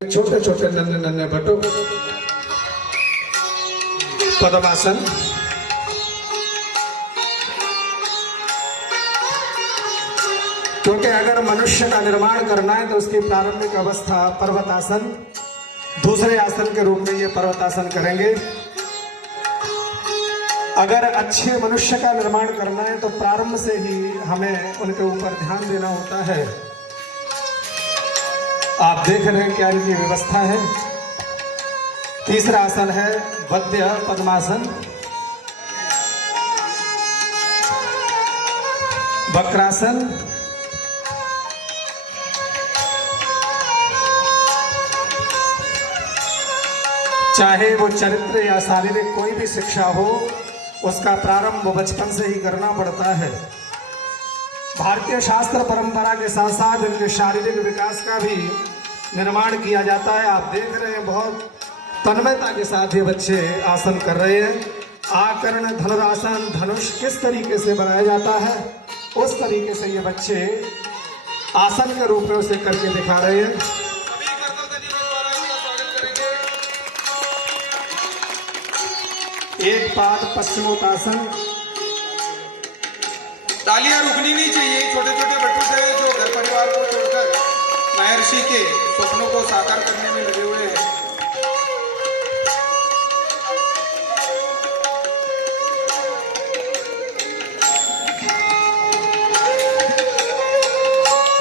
छोटे छोटे नन्हे नन्हे बटो पद्मासन। क्योंकि अगर मनुष्य का निर्माण करना है तो उसकी प्रारंभिक अवस्था पर्वतासन, दूसरे आसन के रूप में ये पर्वतासन करेंगे। अगर अच्छे मनुष्य का निर्माण करना है तो प्रारंभ से ही हमें उनके ऊपर ध्यान देना होता है। आप देख रहे हैं क्या इनकी व्यवस्था है। तीसरा आसन है वध्य पद्मासन, वक्रासन, चाहे वो चरित्र या शारीरिक कोई भी शिक्षा हो, उसका प्रारंभ बचपन से ही करना पड़ता है। भारतीय शास्त्र परंपरा के साथ साथ इनके शारीरिक विकास का भी निर्माण किया जाता है। आप देख रहे हैं बहुत तन्मयता के साथ ये बच्चे आसन कर रहे हैं। आकर्ण धनुरासन, धनुष किस तरीके से बनाया जाता है उस तरीके से ये बच्चे आसन के रूप में उसे करके दिखा रहे हैं। एक पाद पश्चिमोत्तासन। तालियां रुकनी नहीं चाहिए। छोटे छोटे बच्चों से जो घर परिवार को छोड़कर महर्षि के स्वप्नों को साकार करने में लगे हुए हैं।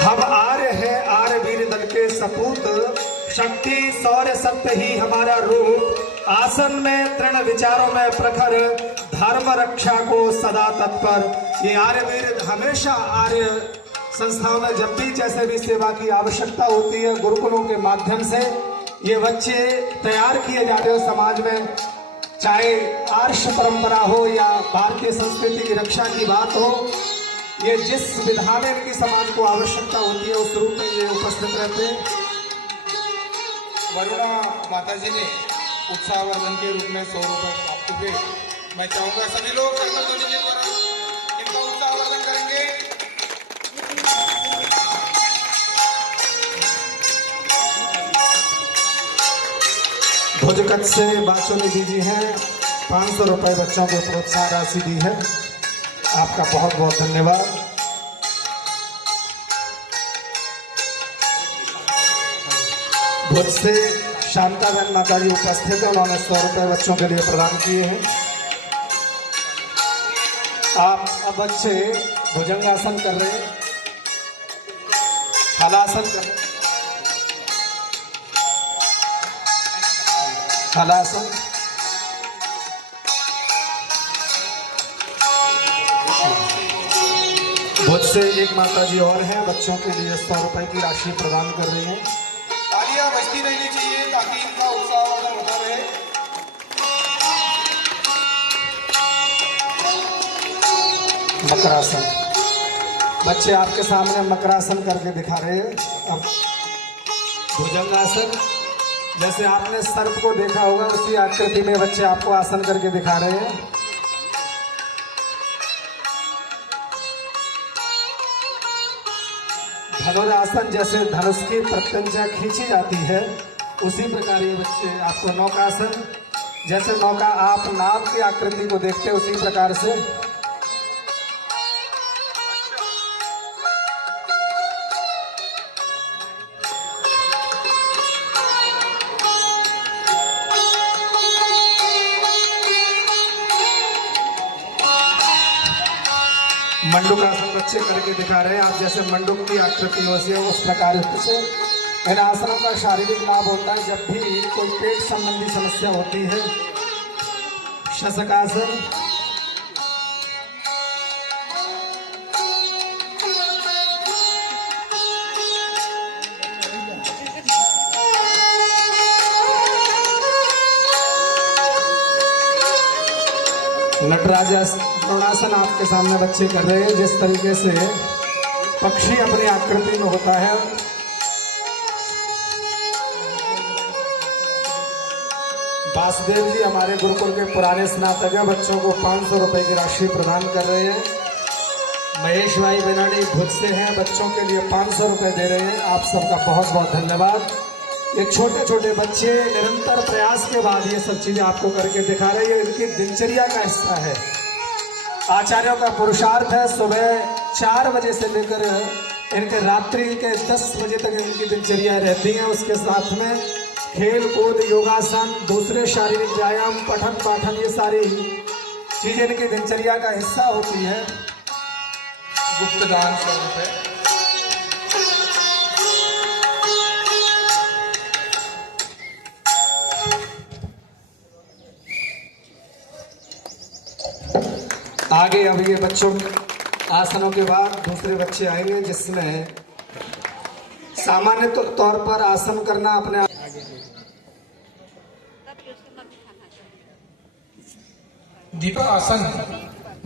हम आर्य है, आर्य वीर दल के सपूत, शक्ति शौर्य सत्य ही हमारा रूप। आसन में तृण विचारों में प्रखर, धर्म रक्षा को सदा तत्पर। ये आर्यवीर हमेशा आर्य संस्थाओं में जब भी जैसे भी सेवा की आवश्यकता होती है, गुरुकुलों के माध्यम से ये बच्चे तैयार किए जाते हैं समाज में। चाहे आर्ष परंपरा हो या भारतीय संस्कृति की रक्षा की बात हो, ये जिस विधा में इनकी समाज को आवश्यकता होती है उस रूप में ये उपस्थित रहते हैं। वरुणा माता जी ने उत्साहवर्धन के रूप में 100 रुपए प्राप्त हुए। मैं चाहूंगा सभी लोग संकल्प ध्वनि के द्वारा इनका उत्साहवर्धन करेंगे। भुजगत से बाचोनिधि जी हैं, 500 रुपए बच्चों को प्रोत्साहन राशि दी है। आपका बहुत बहुत धन्यवाद। भुज से शांताबेन माता जी उपस्थित है, उन्होंने 100 रुपए बच्चों के लिए प्रदान किए हैं। आप अब बच्चे भुजंगासन कर रहे हैं, हलासन कर रहे हैं, हलासन। भुज से एक माता जी और हैं, बच्चों के लिए 100 रुपए की राशि प्रदान कर रही हैं। तालियां बजती रहनी चाहिए ताकि इनका उत्साहवर्धन होता रहे। मकरासन, बच्चे आपके सामने मकरासन करके दिखा रहे हैं। अब भुजंगासन, जैसे आपने सर्प को देखा होगा उसी आकृति में बच्चे आपको आसन करके दिखा रहे हैं। धनुरासन, जैसे धनुष की प्रत्यंचा खींची जाती है उसी प्रकार ये बच्चे आपको नौकासन, जैसे नौका आप नाव की आकृति को देखते हैं उसी प्रकार से। मंडूकासन बच्चे करके दिखा रहे हैं। आप जैसे मंडूक की आकृति हो से उस प्रकार से इन आसनों का शारीरिक लाभ होता है जब भी कोई पेट संबंधी समस्या होती है। शशकासन, नटराजासन आपके सामने बच्चे कर रहे हैं। जिस तरीके से पक्षी अपनी आकृति में होता है, वासुदेव जी हमारे गुरुकुल के पुराने स्नातक हैं, बच्चों को 500 रुपए की राशि प्रदान कर रहे हैं। महेश भाई बेनाडी भुज से हैं, बच्चों के लिए 500 रुपए दे रहे हैं। आप सबका बहुत बहुत धन्यवाद। ये छोटे छोटे बच्चे निरंतर प्रयास के बाद ये सब चीजें आपको करके दिखा रहे हैं। ये इनकी दिनचर्या का हिस्सा है। आचार्यों का पुरुषार्थ है सुबह 4 बजे से लेकर इनके रात्रि के 10 बजे तक इनकी दिनचर्या रहती है। उसके साथ में खेल कूद, योगासन, दूसरे शारीरिक व्यायाम, पठन पाठन, ये सारी चीजें इनकी दिनचर्या का हिस्सा होती है। गुप्त दान स्वरूप है। आगे अब ये बच्चों आसनों के बाद दूसरे बच्चे आएंगे जिसमें सामान्य तौर पर आसन करना अपने दीपक आसन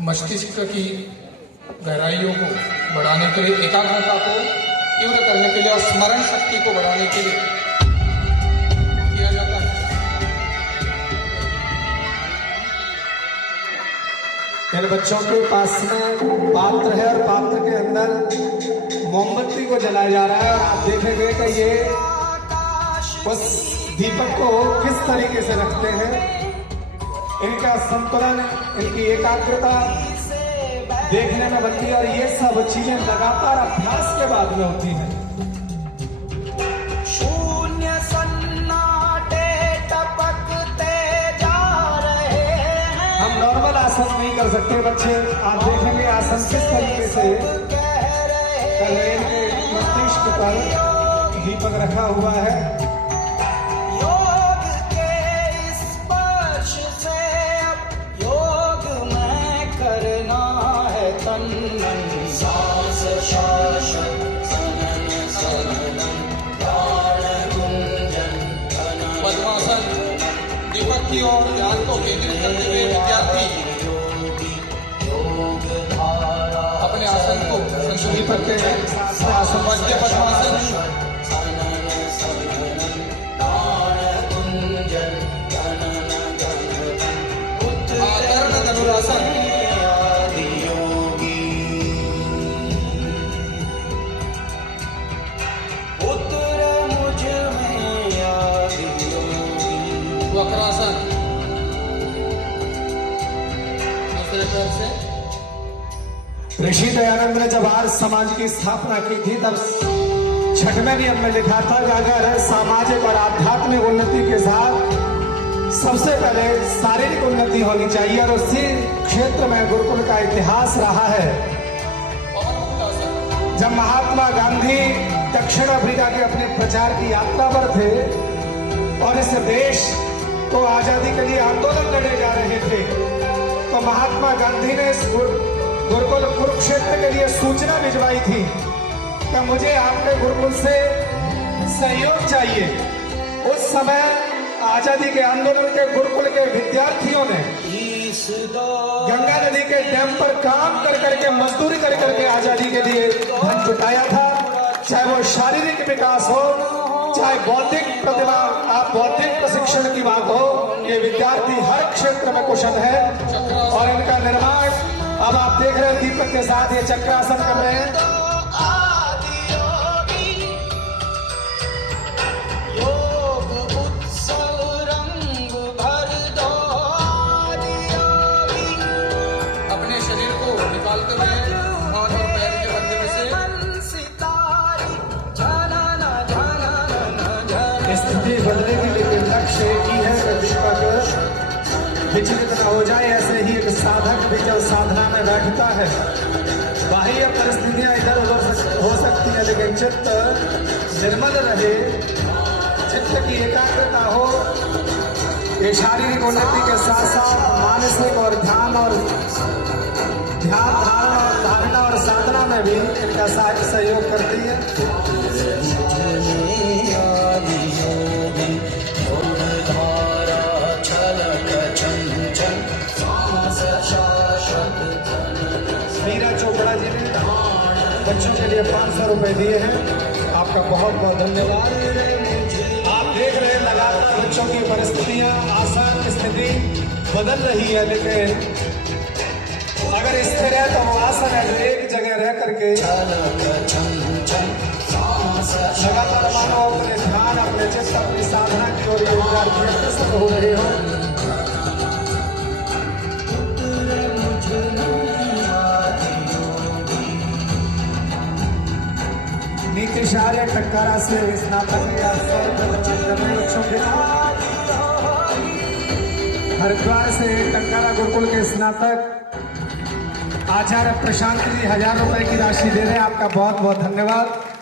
मस्तिष्क की गहराइयों को बढ़ाने के लिए, एकाग्रता को तीव्र करने के लिए और स्मरण शक्ति को बढ़ाने के लिए किया जाता है। इन बच्चों के पास में पात्र है और पात्र के अंदर मोमबत्ती को जलाया जा रहा है और आप देखेंगे कि ये उस दीपक को किस तरीके से रखते हैं। इनका संतुलन, इनकी एकाग्रता देखने में बनती है और ये सब चीजें लगातार अभ्यास के बाद में होती हैं। शून्य सन्नाटे टपकते जा रहे हैं। हम नॉर्मल आसन नहीं कर सकते बच्चे, आप देखेंगे आसन किस तरीके से कर रहे हैं। इनके मस्तिष्क पर दीपक रखा हुआ है। योग के स्पर्श से अब योग में करना है तन मन। सांस शासन सनन सनन प्राण गुंजन धनन। पद्मासन दीपक की ओर ध्यान को केंद्रित करते हुए विद्यार्थी अपने आसन को संतुलित करते हैं। वज्र पद्मासन, आकर्ण धनुरासन, वक्रासन, दूसरे पैर से। ऋषि दयानंद ने जब आर्य समाज की स्थापना की थी तब 6वें नियम में लिखा था कि अगर सामाजिक और आध्यात्मिक उन्नति के साथ सबसे पहले शारीरिक उन्नति होनी चाहिए और उसी क्षेत्र में गुरुकुल का इतिहास रहा है। जब महात्मा गांधी दक्षिण अफ्रीका के अपने प्रचार की यात्रा पर थे और इस देश को आजादी के लिए आंदोलन लड़े जा रहे थे तो महात्मा गांधी ने इस गुरुकुल कुरुक्षेत्र के लिए सूचना भिजवाई थी कि मुझे आपके गुरुकुल से सहयोग चाहिए। उस समय आजादी के आंदोलन के गुरुकुल के विद्यार्थियों ने गंगा नदी के डैम पर काम कर करके मजदूरी कर करके आजादी के लिए धन जुटाया था। चाहे वो शारीरिक विकास हो, चाहे बौद्धिक प्रतिभा, आप बौद्धिक प्रशिक्षण की बात हो, ये विद्यार्थी हर क्षेत्र में कुशल है और इनका निर्माण अब आप देख रहे हैं दीपक के साथ ये चक्रासन कर रहे हैं। योग उत्सव रंग भर दो। अपने शरीर को निकालते हुए हाथ और पैर के मध्य में से स्थिति बदले की, लेकिन लक्ष्य एक ही है कि दीपक विचलित न हो जाए। ऐसे ही एक साधक भी जब साधना में बैठता है, बाह्य परिस्थितियां इधर उधर हो सकती है लेकिन चित्त निर्मल रहे, चित्त की एकाग्रता हो, ये शारीरिक उन्नति के साथ साथ मानसिक और ध्यान धारणा और साधना में भी इनका सहयोग करती है। मीरा चोपड़ा जी ने बच्चों के लिए 500 रुपए दिए हैं, आपका बहुत बहुत धन्यवाद। आप देख रहे हैं लगातार बच्चों की परिस्थितियां, आसान स्थिति बदल रही है, लेकिन अगर स्थिर है तो वो आसन है जो एक जगह रह करके लगातार मानो अपने ध्यान अपने चित्त अपनी साधना की ओर योगदान अग्रसर हो रहे हो। नीतीश आर्य टंकारा से स्नातक हरिद्वार से टंकारा गुरुकुल के स्नातक आचार्य प्रशांत जी 1000 रुपए की राशि दे रहे हैं। आपका बहुत बहुत धन्यवाद।